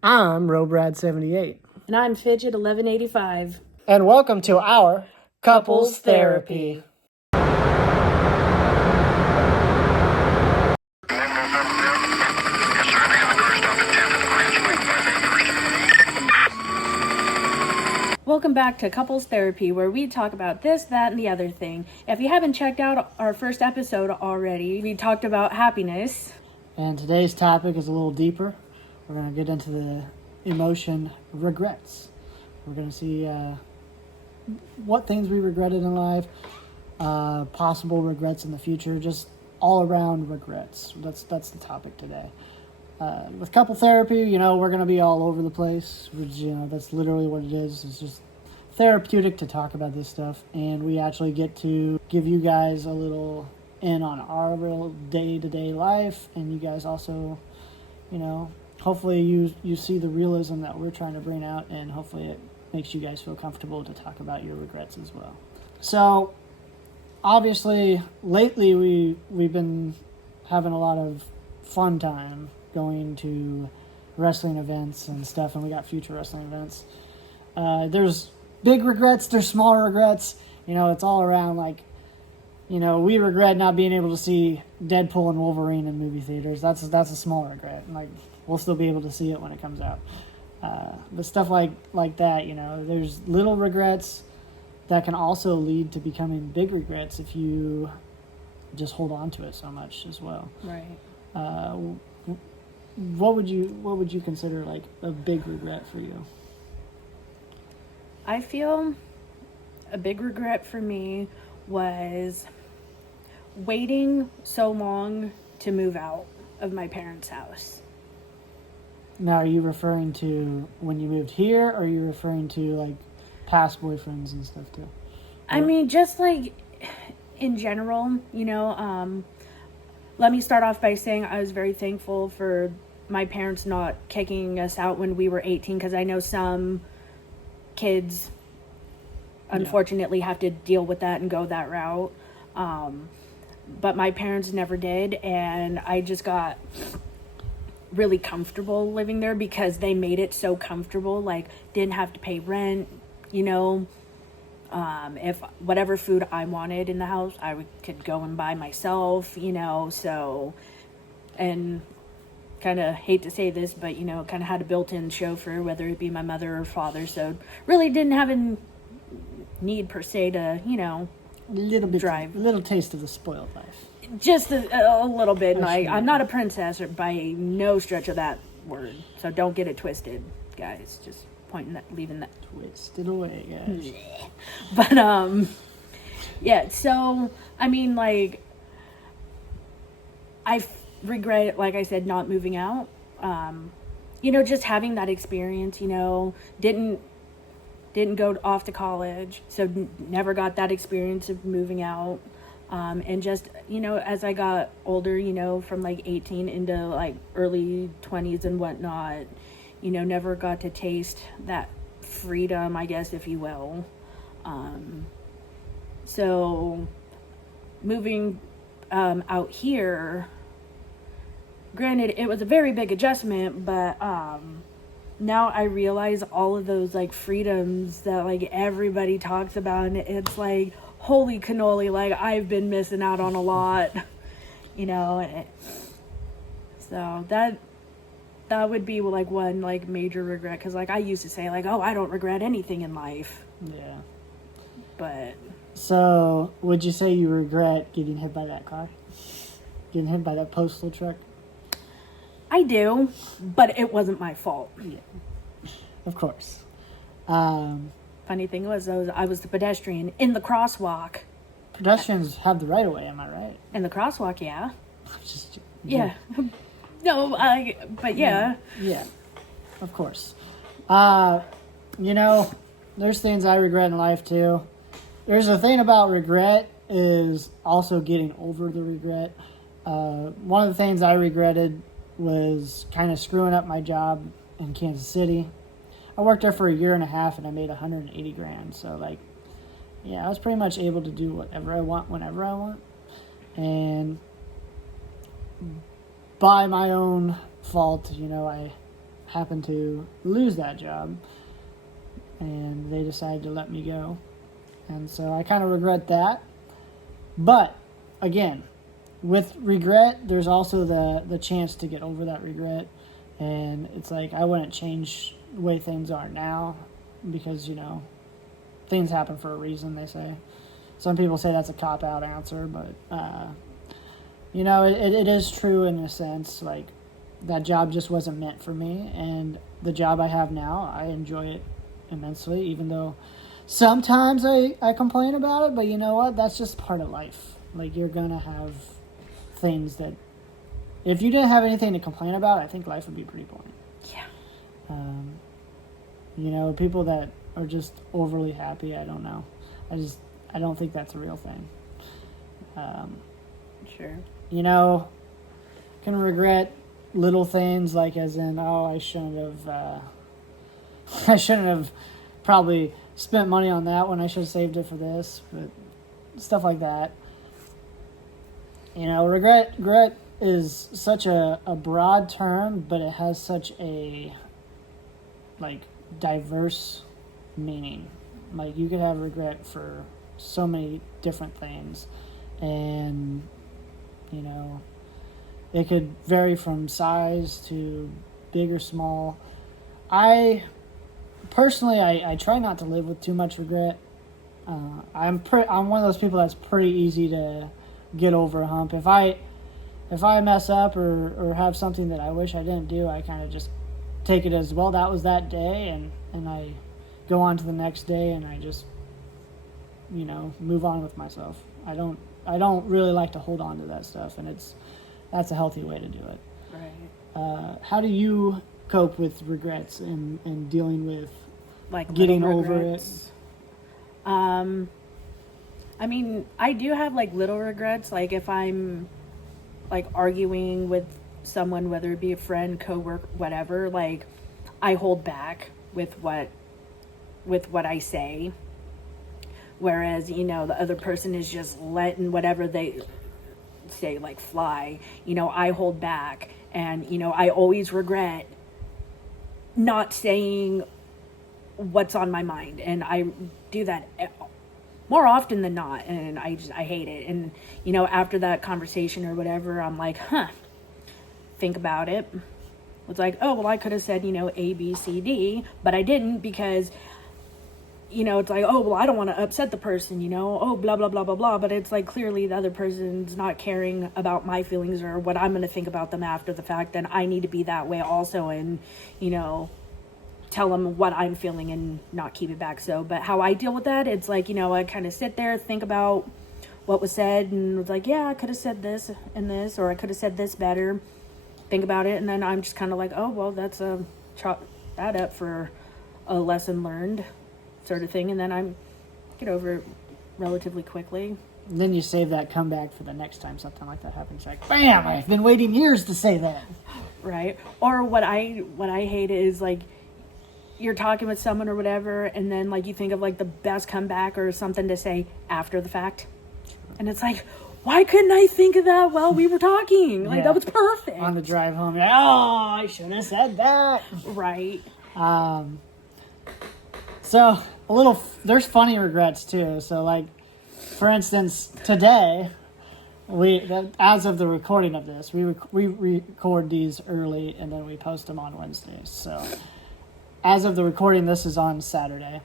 I'm Robrad78. And I'm Fidget 1185. And welcome to our Couples Therapy. Welcome back to Couples Therapy, where we talk about this, that, and the other thing. If you haven't checked out our first episode already, we talked about happiness. And today's topic is a little deeper. We're going to get into the emotion regrets. We're going to see what things we regretted in life, possible regrets in the future, just all around regrets. That's the topic today. With couple therapy, we're going to be all over the place. That's literally what it is. It's just therapeutic to talk about this stuff. And we actually get to give you guys a little in on our real day-to-day life. And you guys also, hopefully you see the realism that we're trying to bring out. And hopefully it makes you guys feel comfortable to talk about your regrets as well. So, obviously, lately we've been having a lot of fun time going to wrestling events and stuff, and we got future wrestling events. There's big regrets, there's smaller regrets. It's all around. We regret not being able to see Deadpool and Wolverine in movie theaters. That's a small regret. We'll still be able to see it when it comes out. But stuff like that, there's little regrets that can also lead to becoming big regrets if you just hold on to it so much as well. Right. What would you consider like a big regret for you? I feel a big regret for me was waiting so long to move out of my parents' house. Now, are you referring to when you moved here, or are you referring to like past boyfriends and stuff too? I mean, just in general, let me start off by saying I was very thankful for my parents not kicking us out when we were 18, because I know some kids unfortunately have to deal with that and go that route. But my parents never did, and I just got really comfortable living there because they made it so comfortable. Didn't have to pay rent, if whatever food I wanted in the house, could go and buy myself, so, and kind of hate to say this, but, kind of had a built-in chauffeur, whether it be my mother or father, so really didn't have a need per se to, drive. A little taste of the spoiled life. Just a little bit, and I'm not a princess or by no stretch of that word, so don't get it twisted, guys, just leaving that. Twist it away, guys. But, yeah, so, I mean, I regret, like I said, not moving out. Just having that experience, didn't go off to college, so never got that experience of moving out. And just, as I got older, from 18 into early 20s and whatnot, never got to taste that freedom, I guess, if you will. So moving out here, granted, it was a very big adjustment, but now I realize all of those freedoms that everybody talks about, and it's holy cannoli, I've been missing out on a lot, so that would be one major regret, because I used to say oh, I don't regret anything in life. Yeah. But so would you say you regret getting hit by that car, getting hit by that postal truck? I do, but it wasn't my fault. Yeah, of course. Funny thing was, I was the pedestrian in the crosswalk. Pedestrians have the right of way, am I right? In the crosswalk, yeah. Just, yeah. No, but yeah. Yeah, of course. There's things I regret in life too. There's a thing about regret is also getting over the regret. One of the things I regretted was kind of screwing up my job in Kansas City. I worked there for a year and a half and I made $180,000. So I was pretty much able to do whatever I want, whenever I want. And by my own fault, happened to lose that job, and they decided to let me go. And so I kind of regret that. But again, with regret, there's also the chance to get over that regret. And it's like, I wouldn't change the way things are now because, things happen for a reason, they say. Some people say that's a cop-out answer, but, it is true in a sense. Like, that job just wasn't meant for me. And the job I have now, I enjoy it immensely, even though sometimes I complain about it. But you know what? That's just part of life. Like, you're going to have things that, if you didn't have anything to complain about, I think life would be pretty boring. Yeah. People that are just overly happy, I don't know. I don't think that's a real thing. Sure. Can regret little things, like as in, I shouldn't have probably spent money on that when I should have saved it for this, but stuff like that. Regret is such a broad term, but it has such a, diverse meaning. Like, you could have regret for so many different things, and, it could vary from size to big or small. I try not to live with too much regret. I'm one of those people that's pretty easy to get over a hump. If I mess up or have something that I wish I didn't do, I kind of just take it as, well, that was that day, and I go on to the next day, and I just move on with myself. I don't really like to hold on to that stuff, and that's a healthy way to do it. Right. How do you cope with regrets and dealing with getting over regrets? I mean, I do have little regrets. Like, if I'm arguing with someone, whether it be a friend, coworker, whatever, I hold back with what I say. Whereas, the other person is just letting whatever they say fly. I hold back, and I always regret not saying what's on my mind, and I do that more often than not, and I hate it. And after that conversation or whatever, I'm like, think about it. It's like, oh, well, I could have said A, B, C, D, but I didn't, because it's like, oh, well, I don't want to upset the person, oh, blah, blah, blah, blah, blah. But it's clearly the other person's not caring about my feelings or what I'm going to think about them after the fact. Then I need to be that way also, and, tell them what I'm feeling and not keep it back. But how I deal with that, it's I kind of sit there, think about what was said, and it's yeah, I could have said this and this, or I could have said this better. Think about it, and then I'm just kind of oh, well, that's chalk that up for a lesson learned, sort of thing, and then I get over it relatively quickly. And then you save that comeback for the next time something like that happens. Bam! I've been waiting years to say that. Right. Or what I hate is you're talking with someone or whatever, and then you think of the best comeback or something to say after the fact, and it's why couldn't I think of that while we were talking? That was perfect. On the drive home, I should have said that. Right. So there's funny regrets too. So for instance, today, as of the recording of this, we record these early and then we post them on Wednesdays. So as of the recording, this is on Saturday,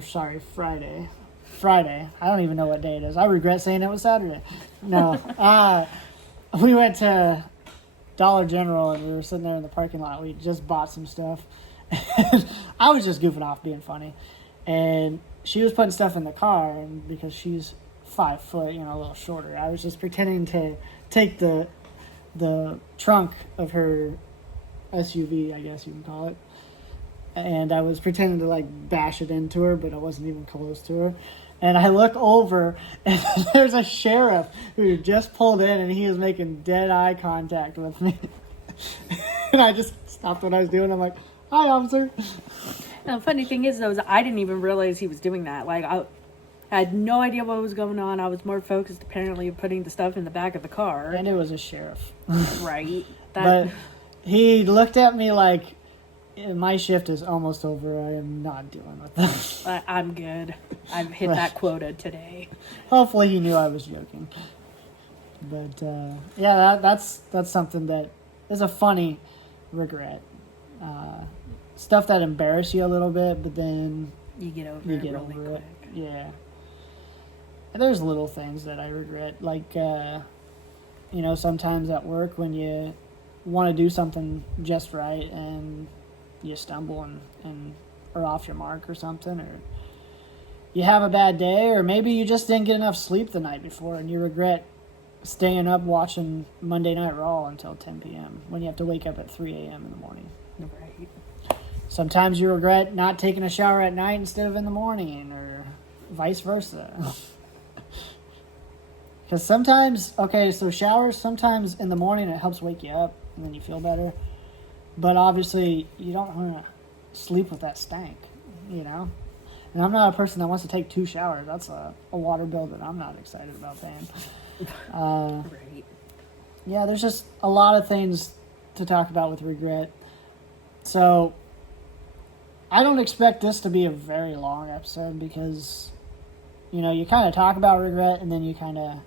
Friday. I don't even know what day it is. I regret saying it was Saturday. No. We went to Dollar General and we were sitting there in the parking lot. We just bought some stuff. I was just goofing off, being funny. And she was putting stuff in the car, and because she's 5 foot, a little shorter, I was just pretending to take the trunk of her SUV, I guess you can call it. And I was pretending to bash it into her, but I wasn't even close to her. And I look over, and there's a sheriff who just pulled in, and he was making dead eye contact with me. And I just stopped what I was doing. I'm like, "Hi, officer." The funny thing is, though, I didn't even realize he was doing that. I had no idea what was going on. I was more focused, apparently, on putting the stuff in the back of the car. And it was a sheriff. Right. But He looked at me like, my shift is almost over. I am not dealing with this. I'm good. I've hit that quota today. Hopefully he knew I was joking. But yeah, that's something that is a funny regret. Stuff that embarrass you a little bit, but then You get over it really quick. Yeah. And there's little things that I regret, like sometimes at work when you want to do something just right and you stumble and are off your mark or something, or you have a bad day, or maybe you just didn't get enough sleep the night before and you regret staying up watching Monday Night Raw until 10 p.m. when you have to wake up at 3 a.m. in the morning. Right. Sometimes you regret not taking a shower at night instead of in the morning, or vice versa. Because showers, sometimes in the morning it helps wake you up and then you feel better. But obviously, you don't want to sleep with that stank, And I'm not a person that wants to take 2 showers. That's a water bill that I'm not excited about paying. Right. Yeah, there's just a lot of things to talk about with regret. So, I don't expect this to be a very long episode because, you kind of talk about regret and then you kind of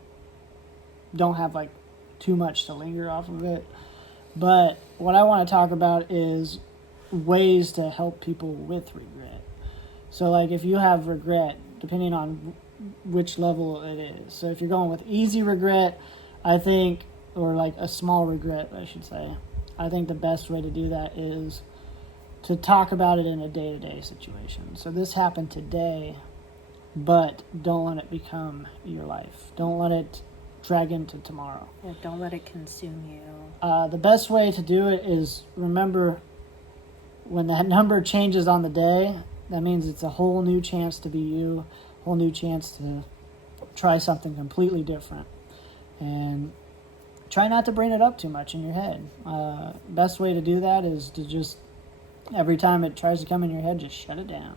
don't have too much to linger off of it. But what I want to talk about is ways to help people with regret. So if you have regret, depending on which level it is. So if you're going with easy regret, I think, or a small regret, I should say, I think the best way to do that is to talk about it in a day-to-day situation. So this happened today, but don't let it become your life. Don't let it drag into tomorrow. Yeah, don't let it consume you. The best way to do it is remember when that number changes on the day, that means it's a whole new chance to be you, a whole new chance to try something completely different. And try not to bring it up too much in your head. Best way to do that is to just, every time it tries to come in your head, just shut it down.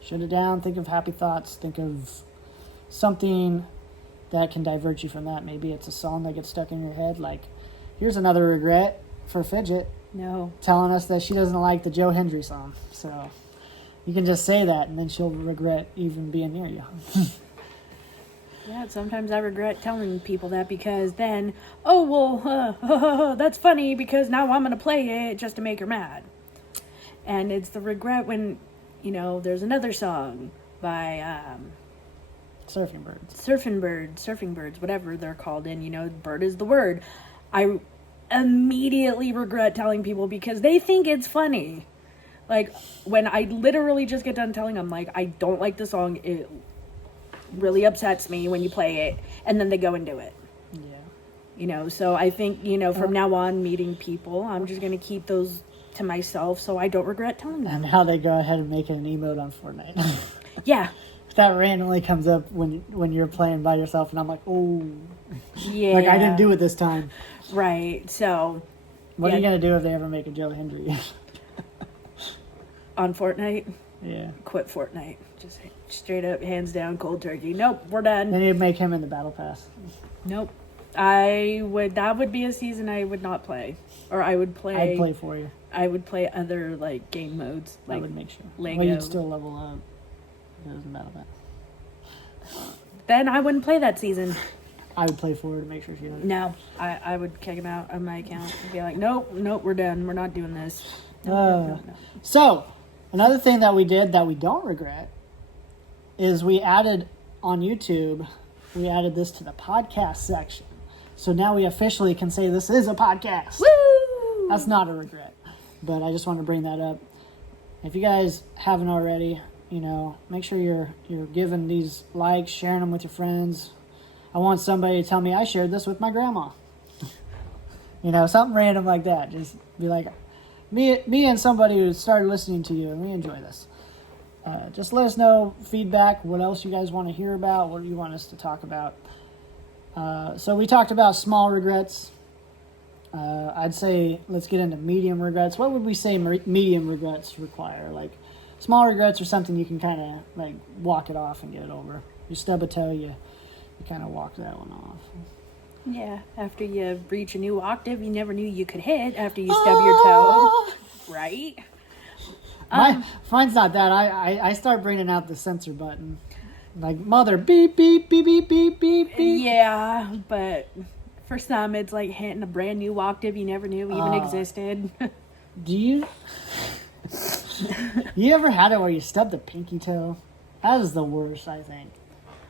Shut it down, think of happy thoughts, think of something that can divert you from that. Maybe it's a song that gets stuck in your head, here's another regret for Fidget. No. Telling us that she doesn't like the Joe Hendry song. So you can just say that and then she'll regret even being near you. Yeah, sometimes I regret telling people that because then, that's funny because now I'm going to play it just to make her mad. And it's the regret when, there's another song by Surfing Birds, whatever they're called. And, bird is the word. I immediately regret telling people because they think it's funny. When I literally just get done telling them, I don't like the song, it really upsets me when you play it, and then they go and do it. Yeah. So I think, from now on, meeting people, I'm just going to keep those to myself so I don't regret telling them. And how they go ahead and make an emote on Fortnite. Yeah. That randomly comes up when you're playing by yourself, and I'm like, oh. Yeah. I didn't do it this time. Right, so. What are you going to do if they ever make a Joe Hendry? On Fortnite? Yeah. Quit Fortnite. Just straight up, hands down, cold turkey. Nope, we're done. Then you'd make him in the Battle Pass. Nope. That would be a season I would not play. Or I would play. I'd play for you. I would play other, game modes. I would make sure. Lego. Well, you'd still level up. It was in Battle Pass. Then I wouldn't play that season. I would play for her to make sure she doesn't. No. I would kick him out of my account and be like, nope, we're done. We're not doing this. No. So, another thing that we did that we don't regret is we added on YouTube, we added this to the podcast section. So now we officially can say this is a podcast. Woo! That's not a regret. But I just wanted to bring that up. If you guys haven't already, make sure you're giving these likes, sharing them with your friends. I want somebody to tell me I shared this with my grandma. Something random like that. Just be like, me and somebody who started listening to you, and we enjoy this. Just let us know feedback, what else you guys want to hear about, what you want us to talk about. So we talked about small regrets. I'd say let's get into medium regrets. What would we say medium regrets require? Small regrets are something you can kind of walk it off and get it over. You stub a toe, you kind of walk that one off. Yeah, after you reach a new octave you never knew you could hit after you stub your toe. Right? Mine's not that. I start bringing out the censor button. Like, mother, beep, beep, beep, beep, beep, beep, beep. Yeah, but for some it's like hitting a brand new octave you never knew even existed. Do you... You ever had it where you stub the pinky toe? That is the worst, I think,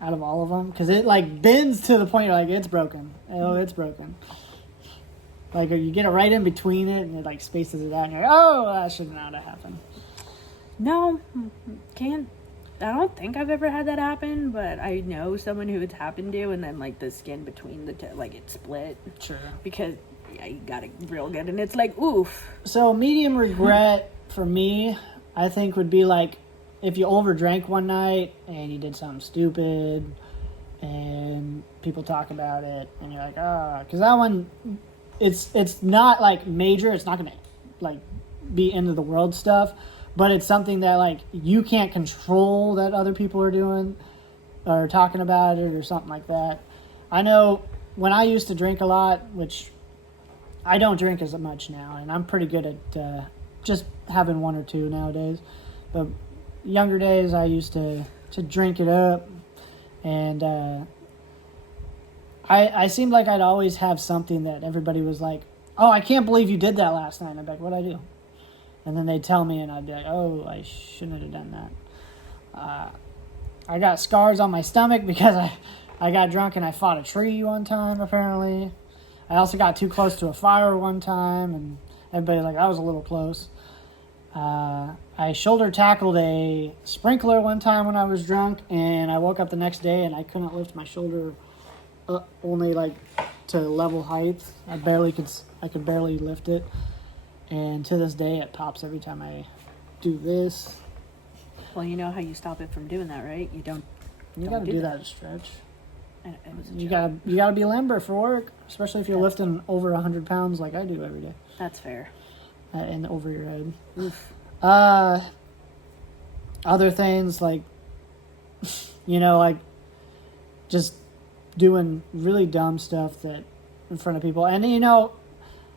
out of all of them. Because it, like, bends to the point you're like, it's broken. Oh, it's broken. Like, or you get it right in between it, and it, like, spaces it out, and you're like, oh, that should not have happened. No, I don't think I've ever had that happen, but I know someone who it's happened to, and then, like, the skin between the like, it split. Sure. Because, yeah, you got it real good, and it's like, oof. So, medium regret for me, I think, would be like if you overdrank one night and you did something stupid and people talk about it and you're like, because that one, it's not like major, it's not going to like be end of the world stuff, but it's something that like you can't control that other people are doing or talking about it or something like that. I know when I used to drink a lot, which I don't drink as much now, and I'm pretty good at just having one or two nowadays. But younger days, I used to drink it up, and I seemed like I'd always have something that everybody was like, "Oh, I can't believe you did that last night." And I'd be like, "What'd I do?" And then they'd tell me, and I'd be like, "Oh, I shouldn't have done that." I got scars on my stomach because I got drunk and I fought a tree one time, apparently. I also got too close to a fire one time, and everybody's like, I was a little close. I shoulder tackled a sprinkler one time when I was drunk, and I woke up the next day and I couldn't lift my shoulder up only like to level height. I could barely lift it, and to this day it pops every time I do this. Well, you know how you stop it from doing that, right? You gotta do that to stretch. It was a You joke. gotta be limber for work, especially if you're lifting over 100 pounds like I do every day. That's fair. And over your head. Oof. Other things like, like just doing really dumb stuff that in front of people. And,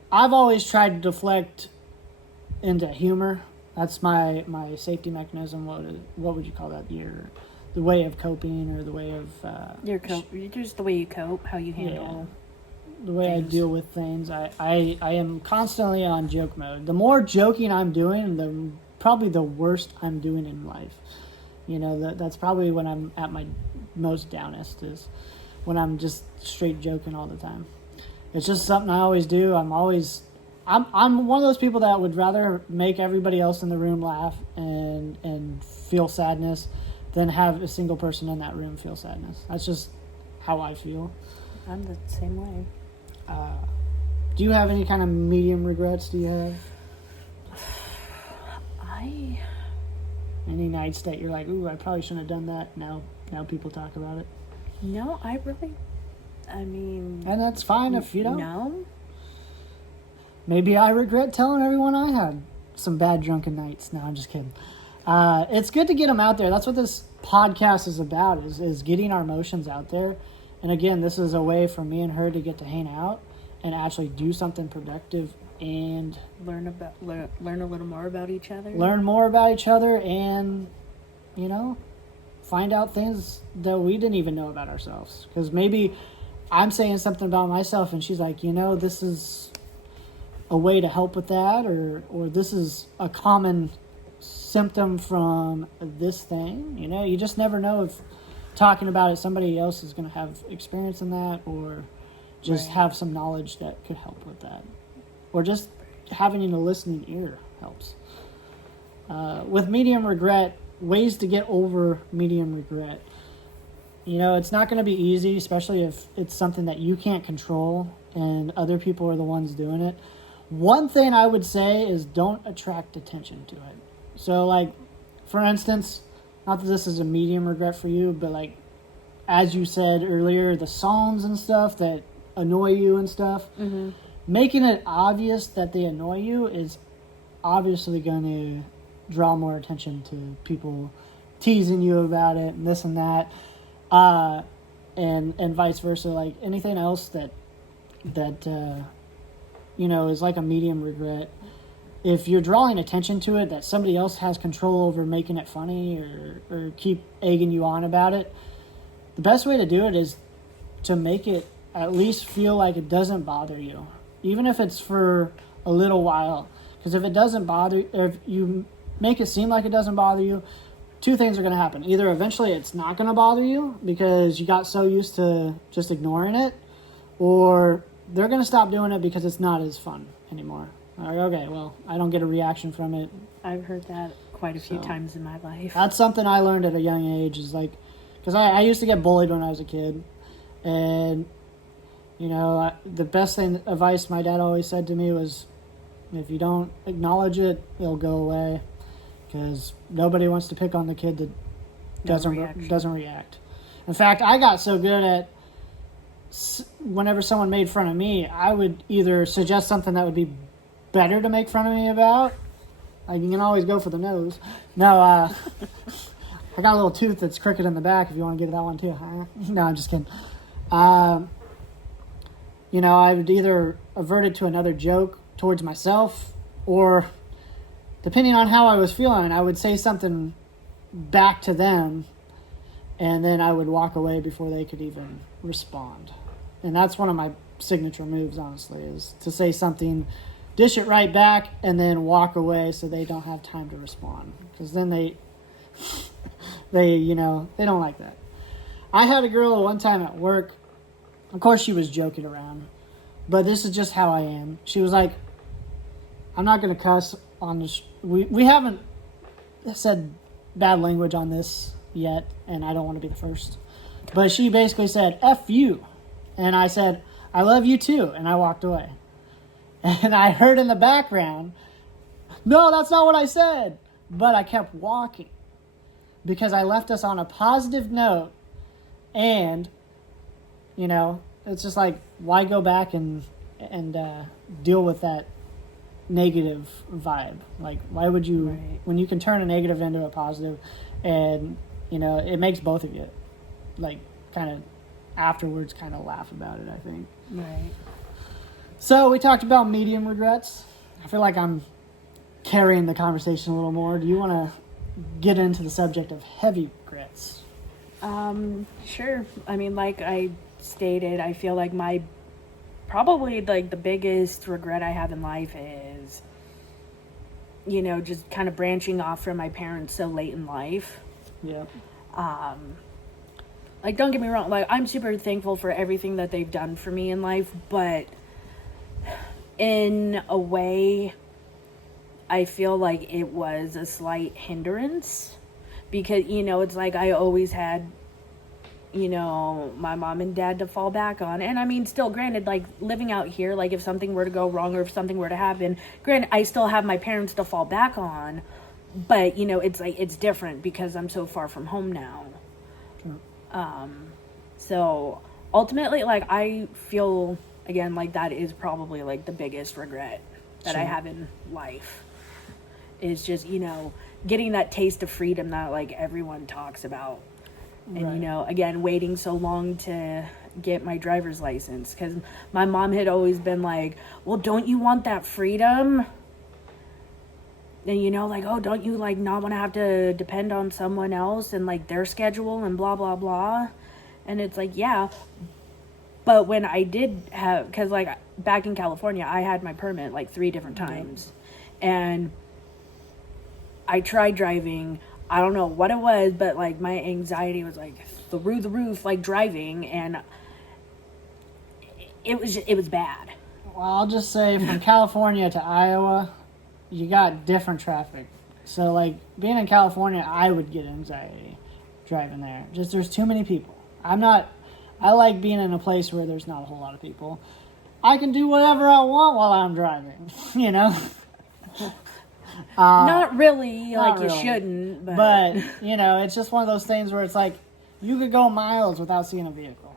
I've always tried to deflect into humor. That's my safety mechanism. What would you call that? The way of coping, or the way of... Just the way you cope, how you handle... the way I deal with things. I am constantly on joke mode. The more joking I'm doing, probably the worst I'm doing in life. That's probably when I'm at my most downest, is when I'm just straight joking all the time. It's just something I always do. I'm one of those people that would rather make everybody else in the room laugh and feel sadness than have a single person in that room feel sadness. That's just how I feel. I'm the same way. Do you have any kind of medium regrets? Do you have any nights that you're like, ooh, I probably shouldn't have done that? Now people talk about it. No, And that's fine if you don't. No. Maybe I regret telling everyone I had some bad drunken nights. No, I'm just kidding. It's good to get them out there. That's what this podcast is about, is getting our emotions out there. And again, this is a way for me and her to get to hang out and actually do something productive and learn a little more about each other. Learn more about each other, and find out things that we didn't even know about ourselves. Because maybe I'm saying something about myself, and she's like, this is a way to help with that, or this is a common symptom from this thing. You just never know if talking about it, somebody else is going to have experience in that, or just have some knowledge that could help with that, or just having a listening ear helps. With medium regret, ways to get over medium regret. It's not going to be easy, especially if it's something that you can't control and other people are the ones doing it. One thing I would say is don't attract attention to it. So, like, for instance, not that this is a medium regret for you, but like, as you said earlier, the songs and stuff that annoy you and stuff, making it obvious that they annoy you is obviously going to draw more attention to people teasing you about it and this and that, and vice versa. Like, anything else that that is like a medium regret. If you're drawing attention to it, that somebody else has control over making it funny or keep egging you on about it, the best way to do it is to make it at least feel like it doesn't bother you, even if it's for a little while. Because if it doesn't bother, if you make it seem like it doesn't bother you, two things are going to happen. Either eventually it's not going to bother you because you got so used to just ignoring it, or they're going to stop doing it because it's not as fun anymore. Like, okay, well, I don't get a reaction from it. I've heard that quite a few times in my life. That's something I learned at a young age, is like, because I used to get bullied when I was a kid. And, the best advice my dad always said to me was, if you don't acknowledge it, it'll go away. Because nobody wants to pick on the kid that doesn't react. In fact, I got so good at, whenever someone made fun of me, I would either suggest something that would be better to make fun of me about. Like, you can always go for the nose. No, I got a little tooth that's crooked in the back if you want to get that one too. Huh? No, I'm just kidding. I would either avert it to another joke towards myself, or depending on how I was feeling, I would say something back to them, and then I would walk away before they could even respond. And that's one of my signature moves, honestly, is to say something, dish it right back, and then walk away so they don't have time to respond. Because then they don't like that. I had a girl one time at work. Of course, she was joking around, but this is just how I am. She was like, I'm not going to cuss on this. We haven't said bad language on this yet, and I don't want to be the first. But she basically said, F you. And I said, I love you too. And I walked away. And I heard in the background, no, that's not what I said. But I kept walking because I left us on a positive note. And, it's just like, why go back and deal with that negative vibe? Like, why would you, when you can turn a negative into a positive, and, it makes both of you, like, kind of afterwards kind of laugh about it, I think. Right. So we talked about medium regrets. I feel like I'm carrying the conversation a little more. Do you want to get into the subject of heavy regrets? Sure. I mean, like I stated, I feel like probably like the biggest regret I have in life is, just kind of branching off from my parents so late in life. Yeah. Like, don't get me wrong, like, I'm super thankful for everything that they've done for me in life, but in a way, I feel like it was a slight hindrance, because, it's like I always had, my mom and dad to fall back on. And I mean, still, granted, like, living out here, like, if something were to go wrong or if something were to happen, granted, I still have my parents to fall back on, but, it's like, it's different because I'm so far from home now. So ultimately, like, I feel, again, like that is probably like the biggest regret that I have in life, is just, getting that taste of freedom that like everyone talks about. And, again, waiting so long to get my driver's license, because my mom had always been like, well, don't you want that freedom? And, like, oh, don't you, like, not want to have to depend on someone else and, like, their schedule and blah, blah, blah. And it's like, yeah. But when I did have, because, like, back in California, I had my permit, like, 3 different times. And I tried driving. I don't know what it was, but, like, my anxiety was, like, through the roof, like, driving. And it was bad. Well, I'll just say, from California to Iowa, you got different traffic. So, like, being in California, I would get anxiety driving there. Just, there's too many people. I like being in a place where there's not a whole lot of people. I can do whatever I want while I'm driving, Not really, not like, really. you shouldn't. But, it's just one of those things where it's like, you could go miles without seeing a vehicle.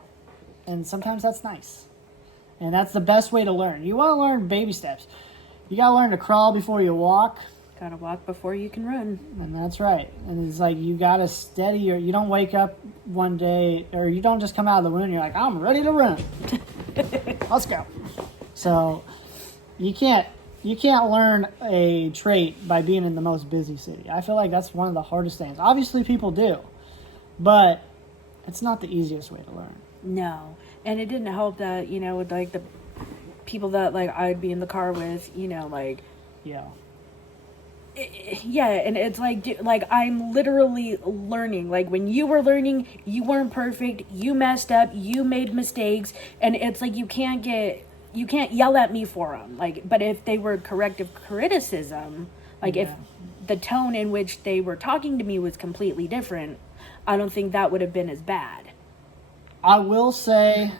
And sometimes that's nice. And that's the best way to learn. You want to learn baby steps. You got to learn to crawl before you walk. Gotta walk before you can run. And that's right. And it's like, you got to steady you don't wake up one day, or you don't just come out of the womb and you're like, I'm ready to run. Let's go. So you can't learn a trait by being in the most busy city. I feel like that's one of the hardest things. Obviously people do, but it's not the easiest way to learn. No. And it didn't help that, like the people that like I'd be in the car with, like, Yeah. yeah, and it's like I'm literally learning. Like when you were learning, you weren't perfect, you messed up, you made mistakes, and it's like you can't yell at me for them. Like, but if they were corrective criticism, like if the tone in which they were talking to me was completely different, I don't think that would have been as bad. I will say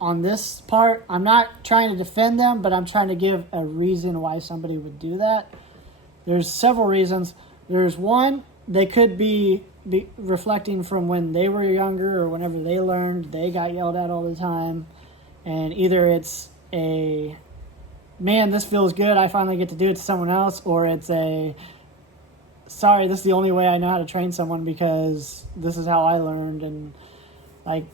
on this part, I'm not trying to defend them, but I'm trying to give a reason why somebody would do that. There's several reasons. There's one, they could be reflecting from when they were younger or whenever they learned, they got yelled at all the time. And either it's a, man, this feels good, I finally get to do it to someone else, or it's a, sorry, this is the only way I know how to train someone because this is how I learned. And like,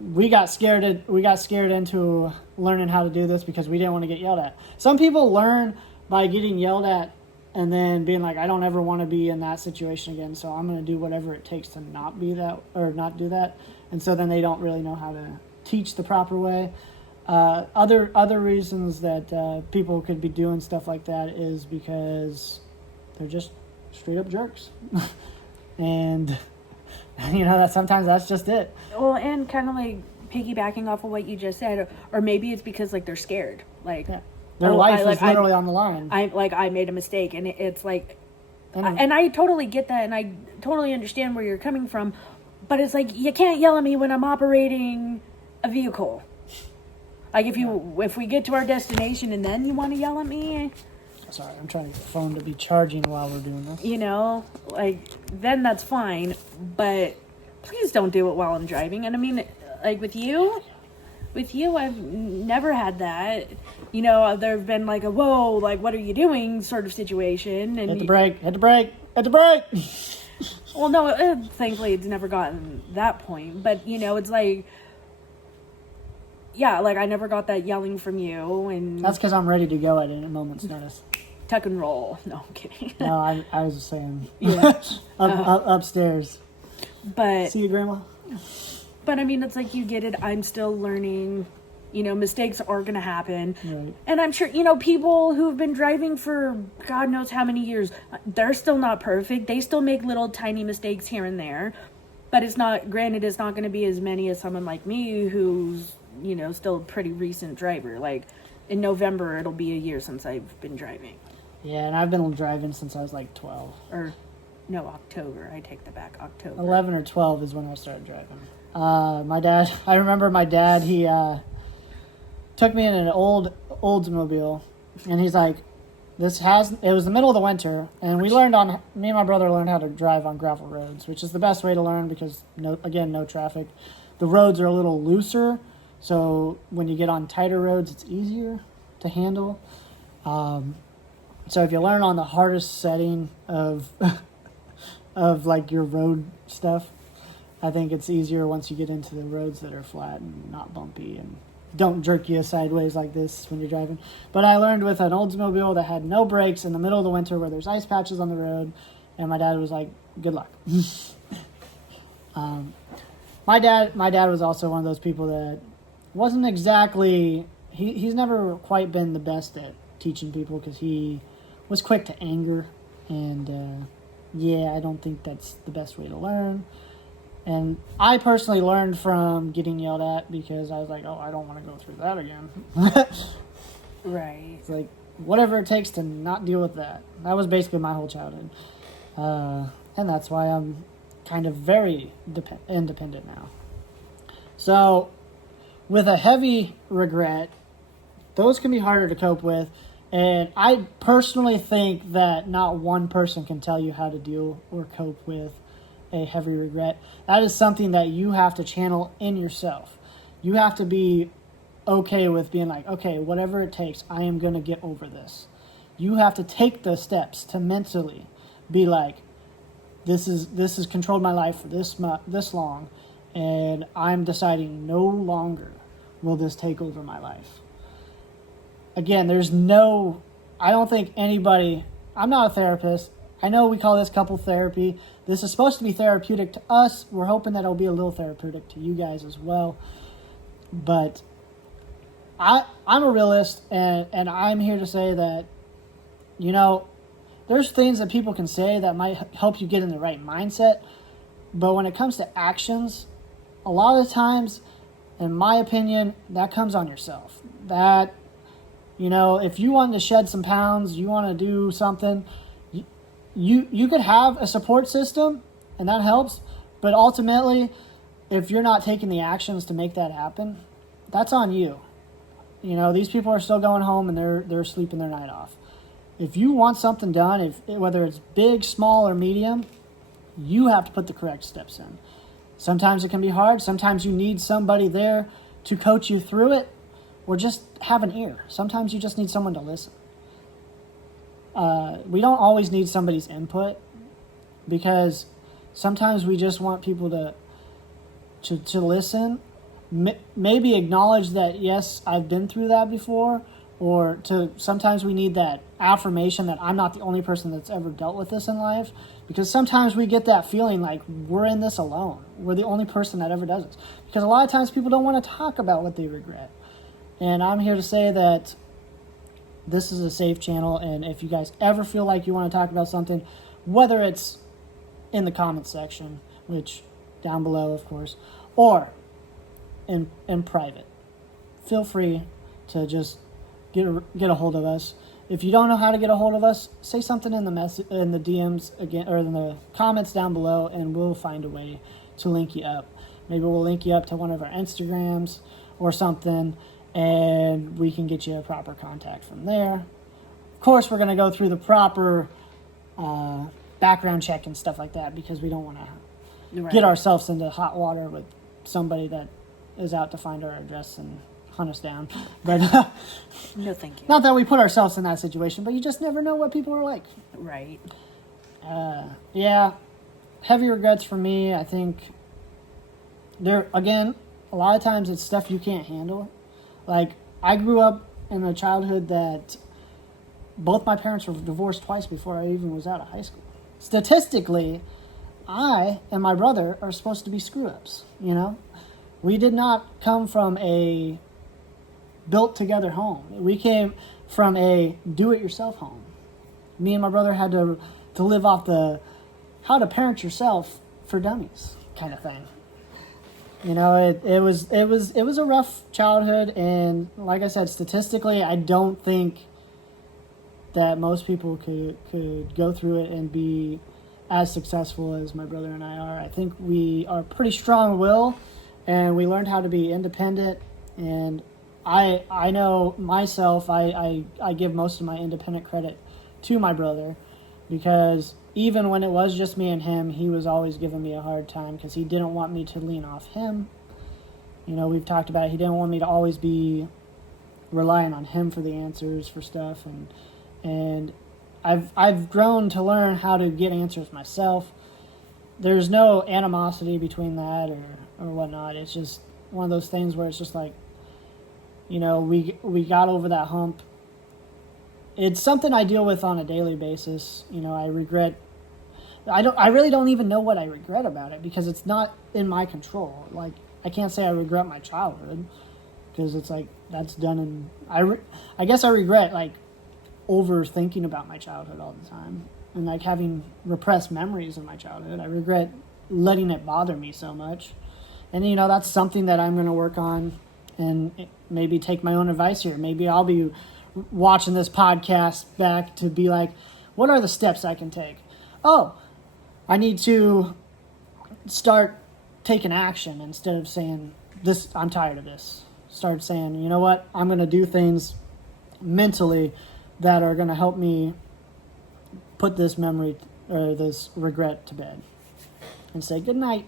we got scared into learning how to do this because we didn't want to get yelled at. Some people learn by getting yelled at and then being like, I don't ever want to be in that situation again, so I'm going to do whatever it takes to not be that or not do that. And so then they don't really know how to teach the proper way. Other reasons that people could be doing stuff like that is because they're just straight up jerks. And that sometimes that's just it. Well, and kind of like piggybacking off of what you just said, or maybe it's because like they're scared. Like, yeah. Their life is literally on the line. I made a mistake, and it's like, and I totally get that, and I totally understand where you're coming from, but it's like you can't yell at me when I'm operating a vehicle. Like if we get to our destination and then you want to yell at me. Sorry, I'm trying to get the phone to be charging while we're doing this. Like then that's fine, but please don't do it while I'm driving. And I mean, like with you, I've never had that. There have been like a whoa, like what are you doing sort of situation. And hit the brake. Well, no, thankfully it's never gotten that point. But it's like, yeah, like I never got that yelling from you. And that's because I'm ready to go at a moment's notice. Tuck and roll. No, I'm kidding. No, I was just saying. Yeah. Upstairs. But see you, Grandma. But I mean, it's like you get it. I'm still learning. Mistakes are going to happen. Right. And I'm sure, people who've been driving for God knows how many years, they're still not perfect. They still make little tiny mistakes here and there. But it's not going to be as many as someone like me who's, still a pretty recent driver. Like in November, it'll be a year since I've been driving. Yeah, and I've been driving since I was like 12. Or, no, October. I take that back. October. 11 or 12 is when I started driving. I remember my dad, he took me in an old Oldsmobile, and he's like, it was the middle of the winter, and me and my brother learned how to drive on gravel roads, which is the best way to learn because, no traffic. The roads are a little looser, so when you get on tighter roads, it's easier to handle. So if you learn on the hardest setting of like your road stuff, I think it's easier once you get into the roads that are flat and not bumpy and don't jerk you sideways like this when you're driving. But I learned with an Oldsmobile that had no brakes in the middle of the winter where there's ice patches on the road, and my dad was like, good luck. My dad was also one of those people that wasn't exactly, he's never quite been the best at teaching people because he was quick to anger, and I don't think that's the best way to learn. And I personally learned from getting yelled at because I was like, I don't want to go through that again. Right. It's like, whatever it takes to not deal with that. That was basically my whole childhood. And that's why I'm kind of very independent now. So, with a heavy regret, those can be harder to cope with. And I personally think that not one person can tell you how to deal or cope with a heavy regret. That is something that you have to channel in yourself. You have to be okay with being like, okay, whatever it takes, I am going to get over this. You have to take the steps to mentally be like, this has controlled my life for this long, and I'm deciding no longer will this take over my life? Again, I don't think anybody, I'm not a therapist. I know we call this couple therapy. This is supposed to be therapeutic to us. We're hoping that it'll be a little therapeutic to you guys as well. But I'm a realist, and I'm here to say that, there's things that people can say that might help you get in the right mindset. But when it comes to actions, a lot of times, in my opinion, that comes on yourself. That, if you want to shed some pounds, you want to do something, you could have a support system, and that helps. But ultimately, if you're not taking the actions to make that happen, that's on you. These people are still going home and they're sleeping their night off. If you want something done, whether it's big, small, or medium, you have to put the correct steps in. Sometimes it can be hard. Sometimes you need somebody there to coach you through it, or just have an ear. Sometimes you just need someone to listen. We don't always need somebody's input, because sometimes we just want people to listen, maybe acknowledge that, yes, I've been through that before, or sometimes we need that affirmation that I'm not the only person that's ever dealt with this in life, because sometimes we get that feeling like we're in this alone. We're the only person that ever does this, because a lot of times people don't want to talk about what they regret. And I'm here to say that this is a safe channel, and if you guys ever feel like you want to talk about something, whether it's in the comment section, which down below, of course, or in private, feel free to just get a hold of us. If you don't know how to get a hold of us, say something in the DMs again, or in the comments down below, and we'll find a way to link you up. Maybe we'll link you up to one of our Instagrams or something, and we can get you a proper contact from there. Of course, we're going to go through the proper background check and stuff like that, because we don't want to get ourselves into hot water with somebody that is out to find our address and hunt us down. But no, thank you. Not that we put ourselves in that situation, but you just never know what people are like. Right. Yeah. Heavy regrets for me. I think again, a lot of times it's stuff you can't handle. Like, I grew up in a childhood that both my parents were divorced twice before I even was out of high school. Statistically, I and my brother are supposed to be screw-ups, We did not come from a built-together home. We came from a do-it-yourself home. Me and my brother had to live off the how to parent yourself for dummies kind of thing. It was a rough childhood, and like I said, statistically, I don't think that most people could go through it and be as successful as my brother and I are. I think we are pretty strong-willed, and we learned how to be independent. And I know myself, I give most of my independent credit to my brother, because even when it was just me and him, he was always giving me a hard time, because he didn't want me to lean off him. We've talked about it. He didn't want me to always be relying on him for the answers for stuff, and I've grown to learn how to get answers myself. There's no animosity between that or whatnot. It's just one of those things where it's just like, we got over that hump. It's something I deal with on a daily basis. I regret. I really don't even know what I regret about it, because it's not in my control. Like, I can't say I regret my childhood, because it's like, that's done. And I guess I regret, like, overthinking about my childhood all the time, and like having repressed memories of my childhood. I regret letting it bother me so much. And that's something that I'm going to work on, and maybe take my own advice here. Maybe I'll be watching this podcast back to be like, what are the steps I can take? Oh, I need to start taking action instead of saying, this, I'm tired of this. Start saying, you know what, I'm going to do things mentally that are going to help me put this memory or this regret to bed, and say good night.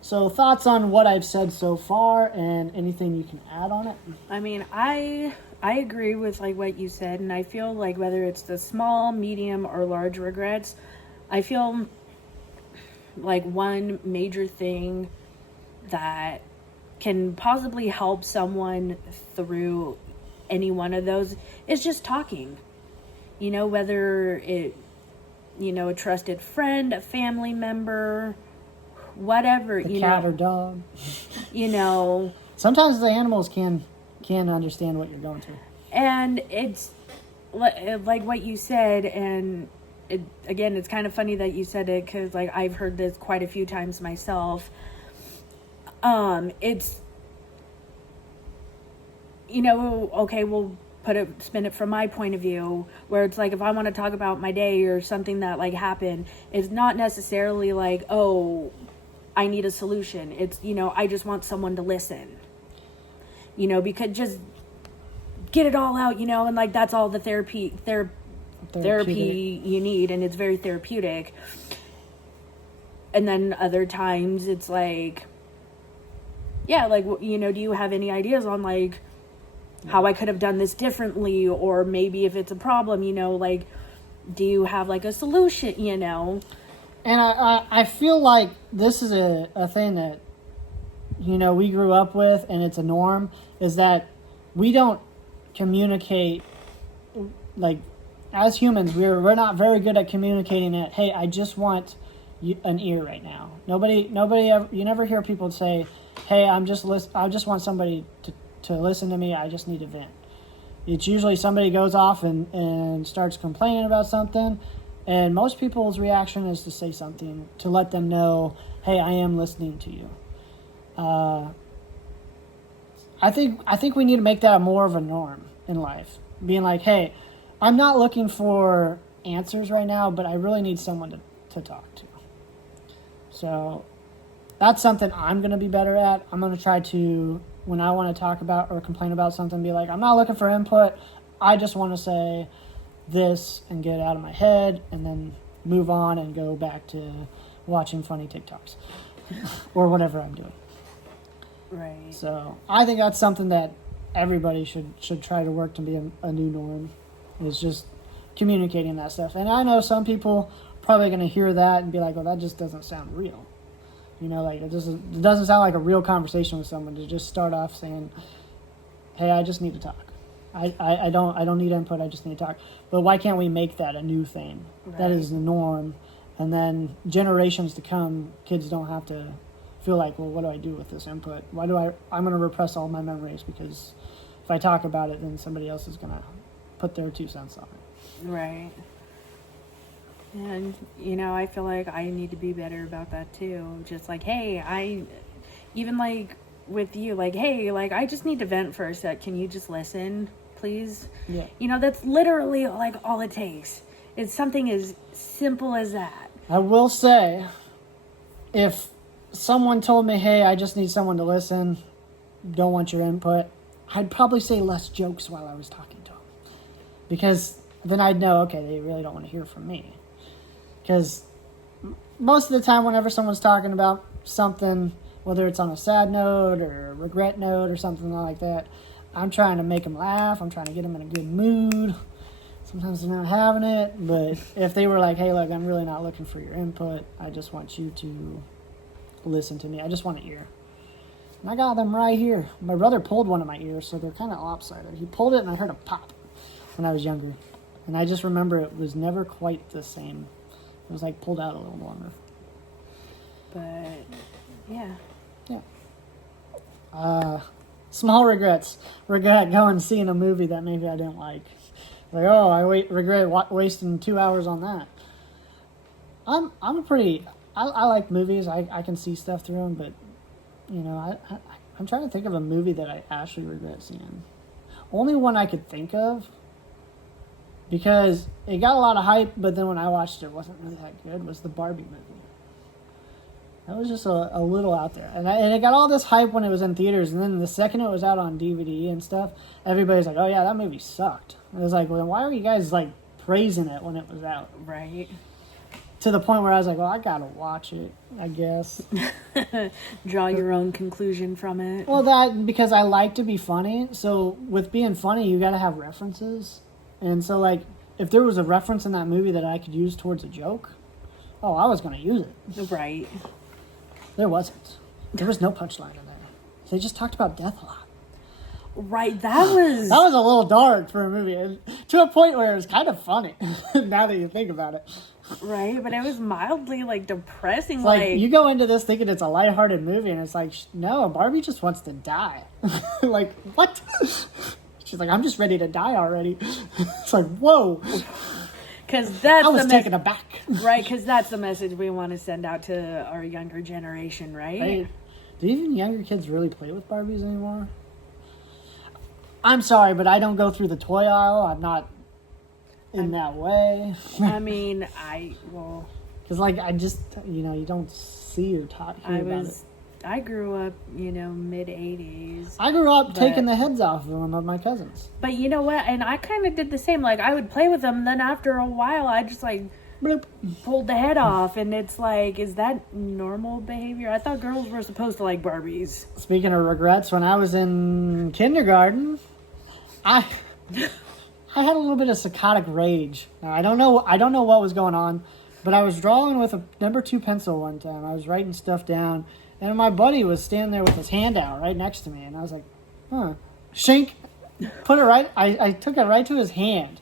So, thoughts on what I've said so far, and anything you can add on it? I mean, I agree with like what you said, and I feel like whether it's the small, medium, or large regrets, I feel like one major thing that can possibly help someone through any one of those is just talking. You know, whether it, you know, a trusted friend, a family member, whatever, A you cat know. or dog. You know. Sometimes the animals can understand what you're going through. And it's like what you said, and again, it's kind of funny that you said it, because like I've heard this quite a few times myself. It's, you know, okay, we'll spin it from my point of view, where it's like, if I want to talk about my day or something that like happened, it's not necessarily like, oh, I need a solution. It's, you know, I just want someone to listen, you know, because just get it all out, you know, and like that's all the therapy you need, and it's very therapeutic. And then other times it's like, yeah, like, you know, do you have any ideas on like how I could have done this differently, or maybe if it's a problem, you know, like, do you have like a solution, you know? And I feel like this is a thing that, you know, we grew up with, and it's a norm, is that we don't communicate, like, as humans, we're not very good at communicating that, hey, I just want an ear right now. Nobody ever, you never hear people say, hey, I just want somebody to listen to me, I just need to vent. It's usually somebody goes off and starts complaining about something, and most people's reaction is to say something to let them know, hey, I am listening to you. I think we need to make that more of a norm in life. Being like, hey, I'm not looking for answers right now, but I really need someone to talk to. So that's something I'm going to be better at. I'm going to try to, when I want to talk about or complain about something, be like, I'm not looking for input. I just want to say this and get it out of my head, and then move on and go back to watching funny TikToks or whatever I'm doing. Right. So I think that's something that everybody should try to work to be a new norm, is just communicating that stuff. And I know some people are probably going to hear that and be like, well, that just doesn't sound real. You know, like it doesn't sound like a real conversation with someone to just start off saying, hey, I just need to talk. I don't need input, I just need to talk. But why can't we make that a new thing? Right. That is the norm. And then generations to come, kids don't have to feel like, well, what do I do with this input? I'm going to repress all my memories, because if I talk about it, then somebody else is going to put their 2 cents on it. Right. And, you know, I feel like I need to be better about that too. Just like, hey, even like with you, like, hey, like, I just need to vent for a sec. Can you just listen, please? Yeah. You know, that's literally like all it takes. It's something as simple as that. I will say, if someone told me, hey, I just need someone to listen, don't want your input, I'd probably say less jokes while I was talking to them. Because then I'd know, okay, they really don't want to hear from me. Because most of the time, whenever someone's talking about something, whether it's on a sad note or a regret note or something like that, I'm trying to make them laugh. I'm trying to get them in a good mood. Sometimes they're not having it. But if they were like, hey, look, I'm really not looking for your input. I just want you to listen to me. I just want an ear. And I got them right here. My brother pulled one of my ears, so they're kind of lopsided. He pulled it, and I heard a pop when I was younger. And I just remember it was never quite the same. It was like pulled out a little longer. But, yeah. Yeah. Small regrets. Regret going and seeing a movie that maybe I didn't like. Like, oh, I regret wasting 2 hours on that. I like movies. I can see stuff through them, but, you know, I'm trying to think of a movie that I actually regret seeing. Only one I could think of, because it got a lot of hype, but then when I watched it wasn't really that good, was the Barbie movie. That was just a little out there. And it got all this hype when it was in theaters, and then the second it was out on DVD and stuff, everybody's like, oh yeah, that movie sucked. And it was like, well, why were you guys like praising it when it was out? Right. To the point where I was like, well, I gotta watch it, I guess. Draw your own conclusion from it. Well, because I like to be funny, so with being funny, you gotta have references. And so, like, if there was a reference in that movie that I could use towards a joke, I was gonna use it. Right. There wasn't. There was no punchline in there. They just talked about death a lot. Right, that was That was a little dark for a movie, and to a point where it was kind of funny. Now that you think about it, right, but it was mildly like depressing. it's like you go into this thinking it's a lighthearted movie, and it's like, no, Barbie just wants to die. Like, what? She's like, I'm just ready to die already. It's like, whoa. Because that's I was taken aback. Right, because that's the message we want to send out to our younger generation, right? Right. Do even younger kids really play with Barbies anymore? I'm sorry, but I don't go through the toy aisle. I'm not in that way. I mean, Because, like, I just, you don't see or hear about it. I grew up, mid-'80s. I grew up taking the heads off of them of my cousins. But you know what? And I kind of did the same. Like, I would play with them, then after a while, I just, like, Bloop. pulled the head off. And it's like, is that normal behavior? I thought girls were supposed to like Barbies. Speaking of regrets, when I was in kindergarten, I had a little bit of psychotic rage. Now, I don't know what was going on, but I was drawing with a number 2 pencil one time. I was writing stuff down, and my buddy was standing there with his hand out right next to me, and I was like, shink, put it right. I took it right to his hand.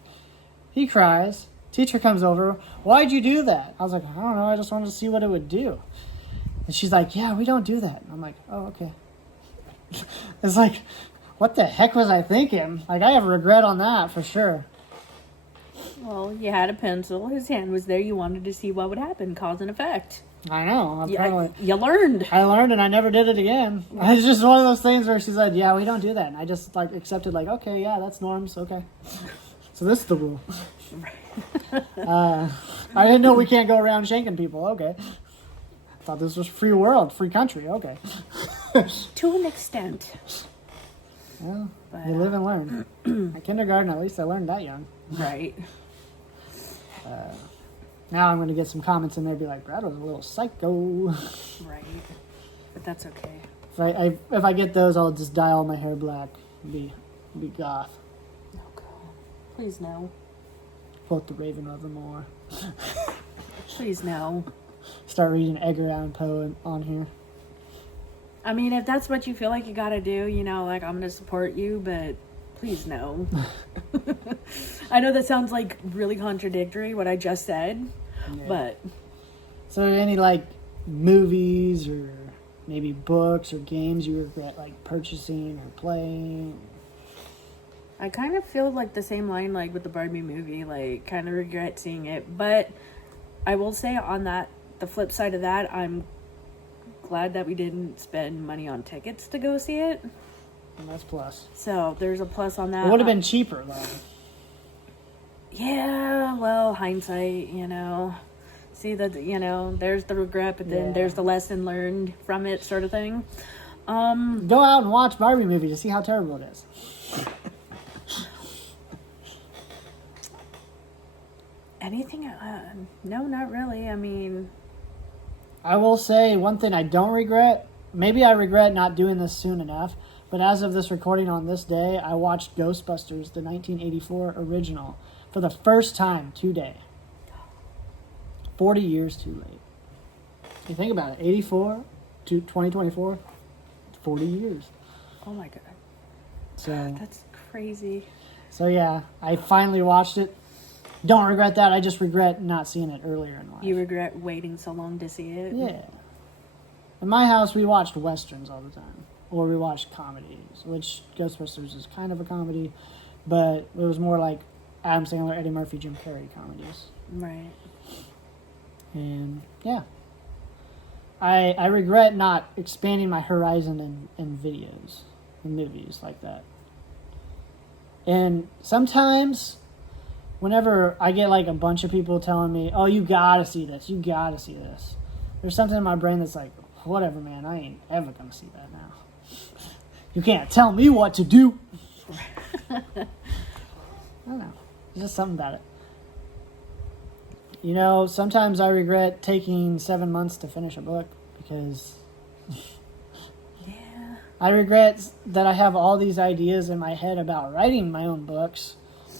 He cries. Teacher comes over. Why'd you do that? I was like, I don't know. I just wanted to see what it would do. And she's like, yeah, we don't do that. I'm like, oh, okay. It's like, what the heck was I thinking? Like, I have regret on that for sure. Well, you had a pencil. His hand was there. You wanted to see what would happen, cause and effect. I know. You learned. I learned, and I never did it again. It's just one of those things where she said, yeah, we don't do that. And I just, like, accepted, like, okay, yeah, that's norms. Okay. So this is the rule. I didn't know we can't go around shanking people. Okay. I thought this was free world, free country. Okay. To an extent. Well, you live and learn. At kindergarten, at least I learned that young. Right. Now I'm going to get some comments in there, be like, Brad was a little psycho. Right. But that's okay. If I get those, I'll just dye all my hair black. Be goth. Okay. Please no. Quote the Raven of them more. Please no. Start reading Edgar Allan Poe on here. I mean, if that's what you feel like you gotta do, like, I'm gonna support you, but please no. I know that sounds like really contradictory, what I just said, but. So any, like, movies or maybe books or games you regret, like, purchasing or playing? I kind of feel like the same line, like, with the Barbie movie, like, kind of regret seeing it, but I will say on the flip side of that, I'm glad that we didn't spend money on tickets to go see it. And that's plus. So there's a plus on that. It would have been cheaper, though. Yeah, well, hindsight, See that, there's the regret, but then there's the lesson learned from it, sort of thing. Go out and watch Barbie movie to see how terrible it is. Anything? No, not really. I mean, I will say one thing I don't regret. Maybe I regret not doing this soon enough, but as of this recording on this day, I watched Ghostbusters, the 1984 original, for the first time today. 40 years too late. You think about it, 84 to 2024, 40 years. oh my God. So That's crazy. So yeah, I finally watched it. Don't regret that. I just regret not seeing it earlier in life. You regret waiting so long to see it? Yeah. In my house, we watched westerns all the time, or we watched comedies, which Ghostbusters is kind of a comedy, but it was more like Adam Sandler, Eddie Murphy, Jim Carrey comedies. Right. And yeah, I regret not expanding my horizon in videos and movies like that. And sometimes, whenever I get like a bunch of people telling me, oh, you gotta see this, there's something in my brain that's like, whatever, man, I ain't ever gonna see that now. You can't tell me what to do. I don't know. There's just something about it. Sometimes I regret taking 7 months to finish a book because Yeah. I regret that I have all these ideas in my head about writing my own books,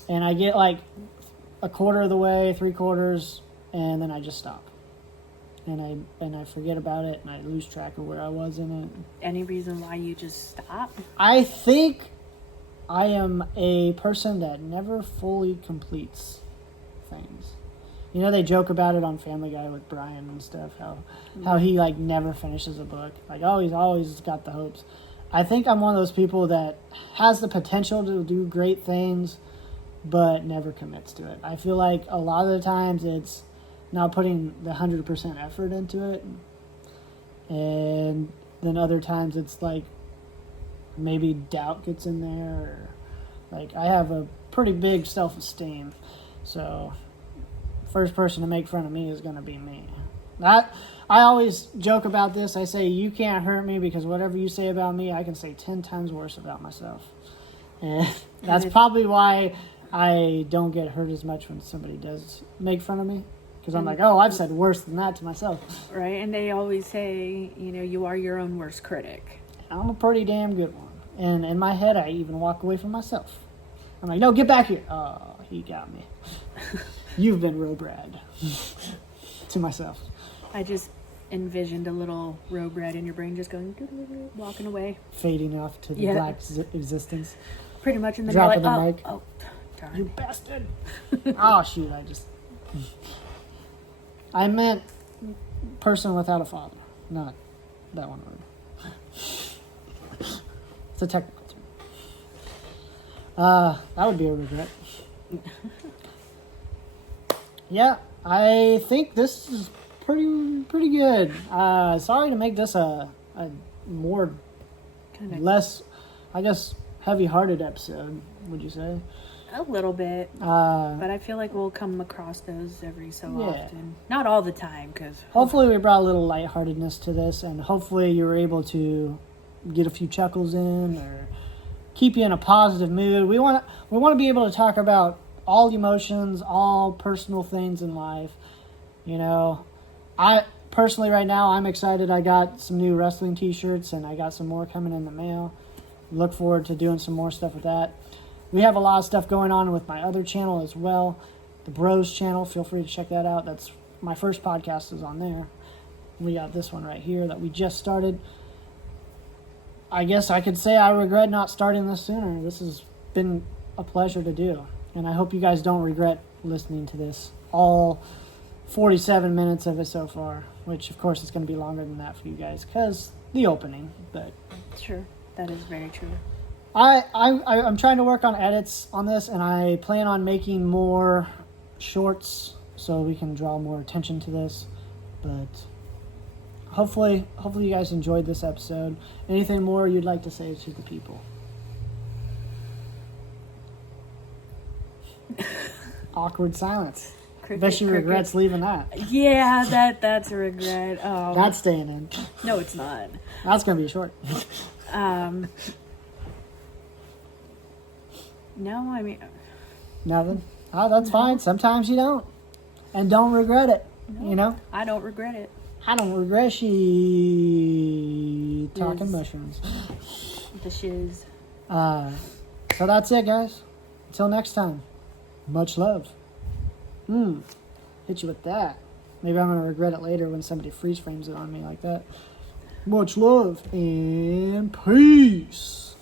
and I get like a quarter of the way, 3/4, and then I just stop. and I forget about it and I lose track of where I was in it. Any reason why you just stop? I think I am a person that never fully completes things. You know, they joke about it on Family Guy with Brian and stuff, how he, like, never finishes a book. Like, oh, he's always got the hopes. I think I'm one of those people that has the potential to do great things, but never commits to it. I feel like a lot of the times it's not putting the 100% effort into it. And then other times it's like maybe doubt gets in there. Or, like, I have a pretty big self-esteem. So first person to make fun of me is going to be me. I always joke about this. I say, you can't hurt me because whatever you say about me, I can say 10 times worse about myself. And that's probably why I don't get hurt as much when somebody does make fun of me. Because I'm like, oh, I've said worse than that to myself. Right, and they always say, you are your own worst critic. I'm a pretty damn good one. And in my head, I even walk away from myself. I'm like, no, get back here. Oh, he got me. You've been real Brad. To myself. I just envisioned a little road red in your brain just going, walking away. Fading off to the black existence. Pretty much in the Dropping middle. the mic. Oh, darn. You bastard. Oh, shoot, I meant person without a father. Not that one word. It's a technical term. That would be a regret. Yeah, I think this is pretty good. Sorry to make this a more less, I guess, heavy-hearted episode. Would you say? A little bit, but I feel like we'll come across those every so often. Not all the time, because hopefully we brought a little lightheartedness to this, and hopefully you were able to get a few chuckles in or keep you in a positive mood. We want to be able to talk about all emotions, all personal things in life. I personally right now I'm excited. I got some new wrestling t-shirts and I got some more coming in the mail. Look forward to doing some more stuff with that. We have a lot of stuff going on with my other channel as well, the Bros channel. Feel free to check that out. That's my first podcast is on there. We got this one right here that we just started. I guess I could say I regret not starting this sooner. This has been a pleasure to do. And I hope you guys don't regret listening to this. All 47 minutes of it so far, which of course is going to be longer than that for you guys because the opening. But sure, that is very true. I'm trying to work on edits on this, and I plan on making more shorts so we can draw more attention to this. But hopefully you guys enjoyed this episode. Anything more you'd like to say to the people? Awkward silence. Bet she regrets leaving that. Yeah, that's a regret. Oh, that's staying in. No, it's not. That's gonna be short. No, I mean nothing. Oh, that's fine. Sometimes you don't, and don't regret it. No, I don't regret it. I don't regret she talking mushrooms. The shiz. So that's it, guys. Until next time. Much love. Hit you with that. Maybe I'm gonna regret it later when somebody freeze frames it on me like that. Much love and peace.